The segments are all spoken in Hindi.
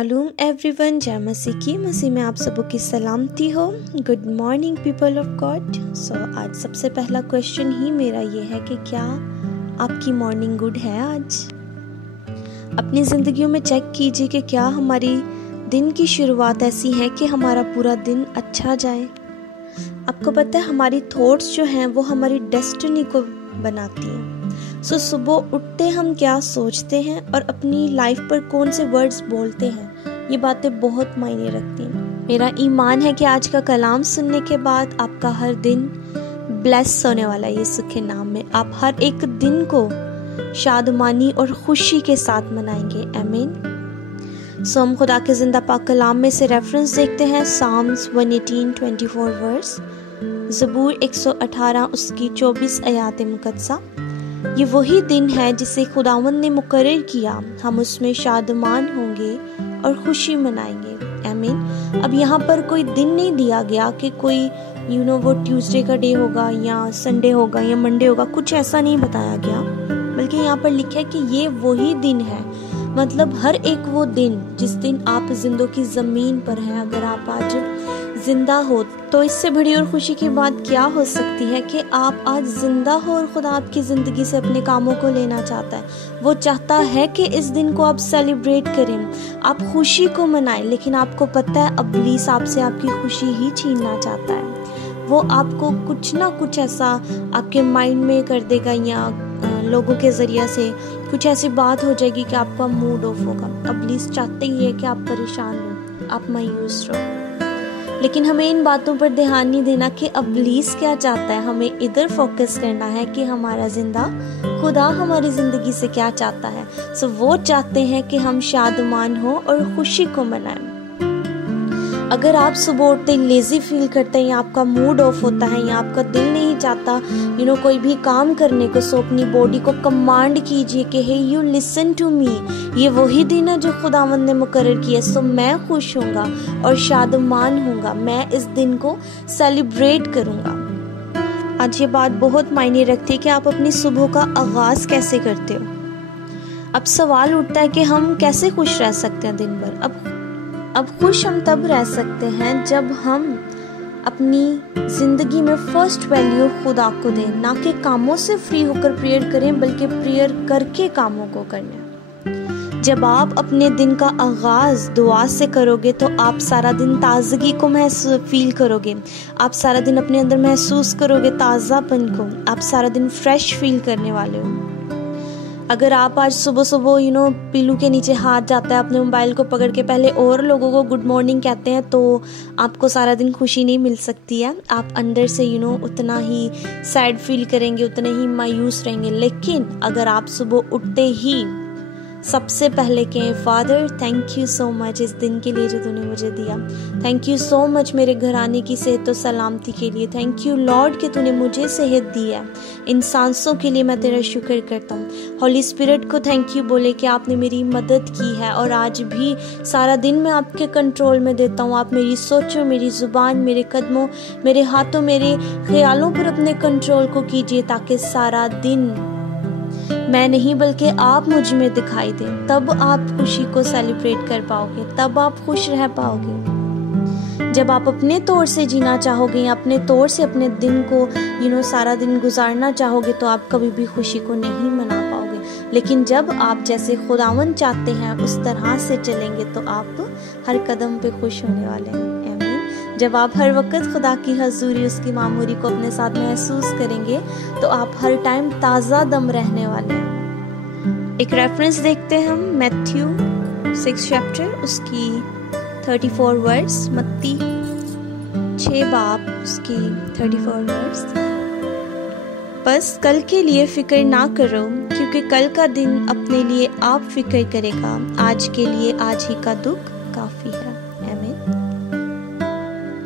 शालूम एवरीवन, जय मसीह की। मसीह में आप सबों की सलामती हो। Good morning people of God. आज सबसे पहला क्वेश्चन ही मेरा ये है कि क्या आपकी मॉर्निंग गुड है? आज अपनी ज़िंदगियों में चेक कीजिए कि क्या हमारी दिन की शुरुआत ऐसी है कि हमारा पूरा दिन अच्छा जाए। आपको पता है हमारी थॉट्स जो हैं वो हमारी डेस्टिनी को बनाती हैं। सुबह उठते हम क्या सोचते हैं और अपनी लाइफ पर कौन से वर्ड्स बोलते हैं, ये बातें बहुत मायने रखती हैं। मेरा ईमान है कि आज का कलाम सुनने के बाद आपका हर दिन ब्लेस होने वाला है यीशु के नाम में। आप हर एक दिन को शादमानी और खुशी के साथ मनाएंगे। आमीन। हम खुदा के जिंदा पाक कलाम में से रेफरेंस देखते हैं। साम्स 118:24 वर्स, ज़बूर 118 उसकी 24 आयात मुकद्दसा। ये वही दिन है जिसे खुदावंद ने मुकर्रर किया, हम उसमें शादमान होंगे और खुशी मनाएंगे। आमीन। अब यहाँ पर कोई दिन नहीं दिया गया कि कोई वो ट्यूसडे का डे होगा या संडे होगा या मंडे होगा, कुछ ऐसा नहीं बताया गया, बल्कि यहाँ पर लिखा है कि ये वही दिन है। मतलब हर एक वो दिन जिस दिन आप जिंदों की ज़मीन पर हैं। अगर आप आज जिंदा हो तो इससे बड़ी और खुशी की बात क्या हो सकती है कि आप आज जिंदा हो और खुदा आपकी ज़िंदगी से अपने कामों को लेना चाहता है। वो चाहता है कि इस दिन को आप सेलिब्रेट करें, आप खुशी को मनाएं। लेकिन आपको पता है इब्लीस आपसे आपकी खुशी ही छीनना चाहता है। वो आपको कुछ ना कुछ ऐसा आपके माइंड में कर देगा या लोगों के ज़रिए से कुछ ऐसी बात हो जाएगी कि आपका मूड ऑफ होगा। इब्लीस चाहते ही है कि आप परेशान हो, आप मायूस रहो। लेकिन हमें इन बातों पर ध्यान नहीं देना कि इब्लीस क्या चाहता है। हमें इधर फोकस करना है कि हमारा जिंदा खुदा हमारी ज़िंदगी से क्या चाहता है। वो चाहते हैं कि हम शादमान हो और खुशी को मनाएं। अगर आप सुबह उठते लेजी फील करते हैं या आपका मूड ऑफ होता है या आपका दिल नहीं चाहता कोई भी काम करने को, सो अपनी बॉडी को कमांड कीजिए कि हे यू लिसन टू मी। ये वही दिन है जो खुदावंद ने मुकर्रर किया। सो मैं खुश होऊंगा और शादमान होऊंगा। मैं इस दिन को सेलिब्रेट करूंगा। आज ये बात बहुत मायने रखती है कि आप अपनी सुबह का आगाज कैसे करते हो। अब सवाल उठता है कि हम कैसे खुश रह सकते हैं दिन भर। अब खुश हम तब रह सकते हैं जब हम अपनी जिंदगी में फर्स्ट वैल्यू खुदा को दें, ना कि कामों से फ्री होकर प्रेयर करें बल्कि प्रेयर करके कामों को करना। जब आप अपने दिन का आगाज दुआ से करोगे तो आप सारा दिन ताजगी को फील करोगे। आप सारा दिन अपने अंदर महसूस करोगे ताज़ापन को। आप सारा दिन फ्रेश फील करने वाले हो। अगर आप आज सुबह सुबह पिल्लू के नीचे हाथ जाता है, अपने मोबाइल को पकड़ के पहले और लोगों को गुड मॉर्निंग कहते हैं, तो आपको सारा दिन खुशी नहीं मिल सकती है। आप अंदर से उतना ही सैड फील करेंगे, उतने ही मायूस रहेंगे। लेकिन अगर आप सुबह उठते ही सबसे पहले कहें, father thank you so much इस दिन के लिए जो तूने मुझे दिया। थैंक यू सो मच मेरे घराने की सेहत और सलामती के लिए। थैंक यू लॉर्ड कि तूने मुझे सेहत दी है। इन सांसों के लिए मैं तेरा शुक्र करता हूँ। होली स्पिरिट को थैंक यू बोले कि आपने मेरी मदद की है और आज भी सारा दिन मैं आपके कंट्रोल में देता हूँ। आप मेरी सोचों, मेरी ज़ुबान, मेरे कदमों, मेरे हाथों, मेरे ख्यालों पर अपने कंट्रोल को कीजिए, ताकि सारा दिन मैं नहीं बल्कि आप मुझ में दिखाई दें। तब आप खुशी को सेलिब्रेट कर पाओगे, तब आप खुश रह पाओगे। जब आप अपने तौर से जीना चाहोगे या अपने तौर से अपने दिन को सारा दिन गुजारना चाहोगे तो आप कभी भी खुशी को नहीं मना पाओगे। लेकिन जब आप जैसे खुदावंद चाहते हैं उस तरह से चलेंगे तो आप हर कदम पे खुश होने वाले हैं। जब आप हर वक्त खुदा की हजूरी, उसकी मामूरी को अपने साथ महसूस करेंगे तो आप हर टाइम ताज़ा दम रहने वाले हैं। एक रेफरेंस देखते हैं हम, मैथ्यू 6 चैप्टर उसकी 34 वर्स, मत्ती 6 बाब उसकी 34 वर्स। बस कल के लिए फिक्र ना करो, क्योंकि कल का दिन अपने लिए आप फिक्र करेगा। आज के लिए आज ही का दुख काफ़ी है।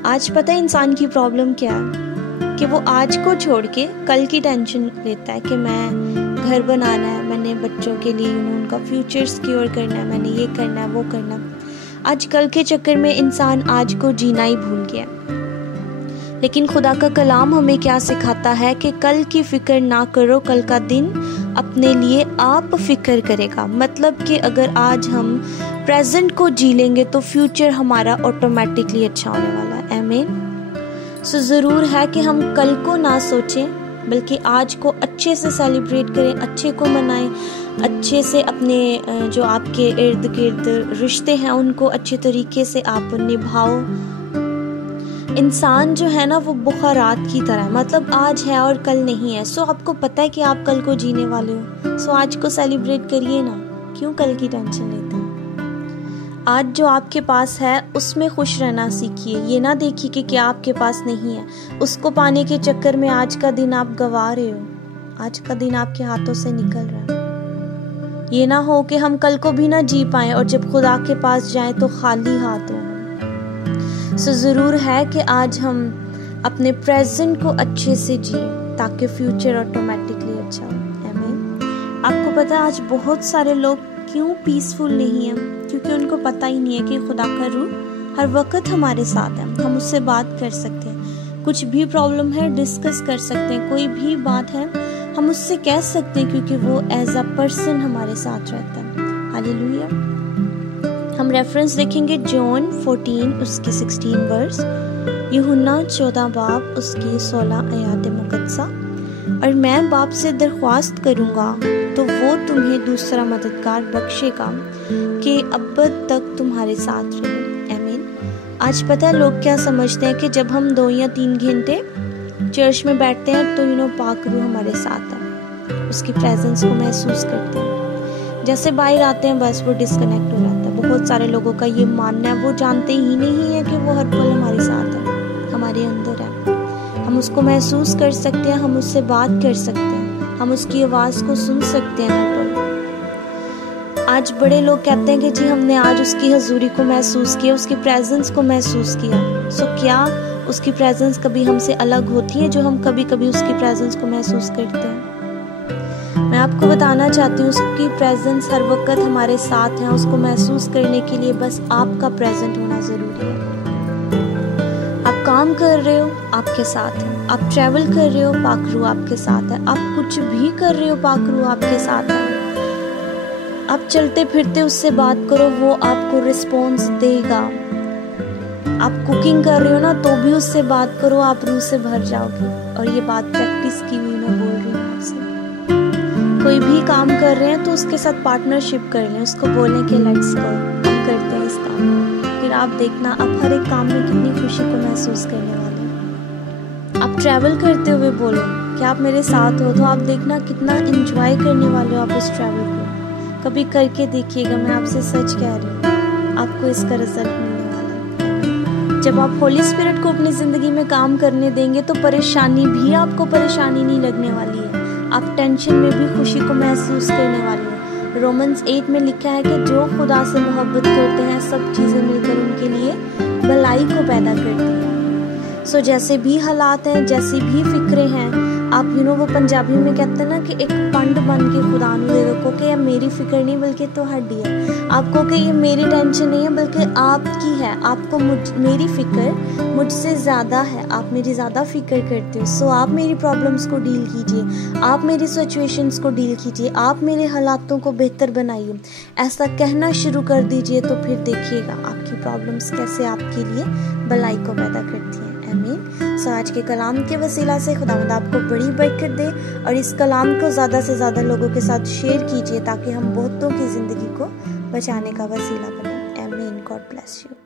आज पता है इंसान की प्रॉब्लम क्या है कि वो आज को छोड़ के कल की टेंशन लेता है कि मैं घर बनाना है, मैंने बच्चों के लिए उनका फ्यूचर सिक्योर करना है, मैंने ये करना है, वो करना है। आज कल के चक्कर में इंसान आज को जीना ही भूल गया। लेकिन खुदा का कलाम हमें क्या सिखाता है कि कल की फिक्र ना करो, कल का दिन अपने लिए आप फिक्र करेगा। मतलब कि अगर आज हम प्रेजेंट को जी लेंगे तो फ्यूचर हमारा ऑटोमेटिकली अच्छा होने वाला है। आमीन। सो ज़रूर है कि हम कल को ना सोचें बल्कि आज को अच्छे से सेलिब्रेट करें, अच्छे को मनाएं, अच्छे से अपने जो आपके इर्द गिर्द रिश्ते हैं उनको अच्छे तरीके से आप निभाओ। इंसान जो है ना वो बुखारात की तरह है, मतलब आज है और कल नहीं है। सो आपको पता है कि आप कल को जीने वाले हो, सो आज को सेलिब्रेट करिए ना, क्यों कल की टेंशन लेते हैं। आज जो आपके पास है उसमें खुश रहना सीखिए, ये ना देखिए कि क्या आपके पास नहीं है, उसको पाने के चक्कर में आज का दिन आप गंवा रहे हो, आज का दिन आपके हाथों से निकल रहा है। ये ना हो कि हम कल को भी ना जी पाएं और जब खुदा के पास जाएं तो खाली हाथ हो। सो ज़रूर है कि आज हम अपने प्रेजेंट को अच्छे से जिए ताकि फ्यूचर ऑटोमेटिकली अच्छा हो। आमीन। आपको पता है आज बहुत सारे लोग क्यों पीसफुल नहीं हैं, क्योंकि उनको पता ही नहीं है कि खुदा का रूह हर वक्त हमारे साथ है, हम उससे बात कर सकते हैं, कुछ भी प्रॉब्लम है डिस्कस कर सकते हैं, कोई भी बात है हम उससे कह सकते हैं क्योंकि वो एज अ पर्सन हमारे साथ रहता है। हालेलुया। हम रेफरेंस देखेंगे जॉन 14 उसके 16 वर्स, यूहन्ना 14 बाब उसकी 16 आयात मुकद्दसा। और मैं बाप से दरख्वास्त करूँगा तो वो तुम्हें दूसरा मददगार बख्शेगा कि अब्बद तक तुम्हारे साथ रहे। आमीन। आज पता है लोग क्या समझते हैं कि जब हम 2 या 3 घंटे चर्च में बैठते हैं तो पाक रूह हमारे साथ है, उसकी प्रेजेंस को महसूस करते हैं, जैसे बाहर आते हैं बस वो डिस्कनेक्ट हो जाता है। बहुत सारे लोगों का ये मानना है, वो जानते ही नहीं है कि वो हर पल हमारे साथ है, हमारे अंदर है, हम उसको महसूस कर सकते हैं, हम उससे बात कर सकते हैं, हम उसकी आवाज़ को सुन सकते हैं हर पल। आज बड़े लोग कहते हैं कि जी हमने आज उसकी हजूरी को महसूस किया, उसकी प्रेजेंस को महसूस किया। सो क्या उसकी प्रेजेंस कभी हमसे अलग होती है जो हम कभी कभी उसकी प्रेजेंस को महसूस करते हैं? मैं आपको बताना चाहती हूँ उसकी प्रेजेंस हर वक्त हमारे साथ है, उसको महसूस करने के लिए बस आपका प्रेजेंट होना ज़रूरी है। आप काम कर रहे हो आपके साथ है, आप ट्रैवल कर रहे हो पाक रूह आपके साथ है, आप कुछ भी कर रहे हो पाक रूह आपके साथ है। आप चलते फिरते उससे बात करो, वो आपको रिस्पॉन्स देगा। आप कुकिंग कर रहे हो ना तो भी उससे बात करो, आप रूह से भर जाओगे। और ये बात प्रैक्टिस की हुई मैं बोल रही हूँ आपसे। कोई भी काम कर रहे हैं तो उसके साथ पार्टनरशिप कर लें, उसको बोलें कि लेट्स गो, हम करते हैं इस काम को। फिर आप देखना आप हर एक काम में कितनी खुशी को महसूस करने वाले हैं। आप ट्रैवल करते हुए बोलो कि आप मेरे साथ हो, तो आप देखना कितना एंजॉय करने वाले हो आप उस ट्रैवल को। कभी करके देखिएगा, मैं आपसे सच कह रही हूँ, आपको इसका रिजल्ट मिलने वाला है। जब आप होली स्पिरिट को अपनी ज़िंदगी में काम करने देंगे तो परेशानी भी आपको परेशानी नहीं लगने वाली है, आप टेंशन में भी खुशी को महसूस करने वाले हो। रोमन्स 8 में लिखा है कि जो खुदा से मोहब्बत करते हैं सब चीज़ें मिलकर उनके लिए भलाई को पैदा करती हैं। सो जैसे भी हालात हैं, जैसी भी फिक्रें हैं, आप वो पंजाबी में कहते हैं ना कि एक पंड बन के खुदा नूं दे दो कि ये मेरी फिक्र नहीं बल्कि तुहाडी है। आपको कि ये मेरी टेंशन नहीं है बल्कि आपकी है, आपको मेरी फिक्र मुझसे ज़्यादा है, आप मेरी ज़्यादा फिक्र करते हो। सो आप मेरी प्रॉब्लम्स को डील कीजिए, आप मेरी सिचुएशंस को डील कीजिए, आप मेरे हालातों को बेहतर बनाइए। ऐसा कहना शुरू कर दीजिए तो फिर देखिएगा आपकी प्रॉब्लम्स कैसे आपके लिए भलाई को पैदा करती हैं। आमीन। सो आज के कलाम के वसीला से खुदावंद आपको बड़ी बरकत दे और इस कलाम को ज़्यादा से ज़्यादा लोगों के साथ शेयर कीजिए ताकि हम बहुतों की ज़िंदगी को बचाने का वसीला बने। आमीन। God bless you.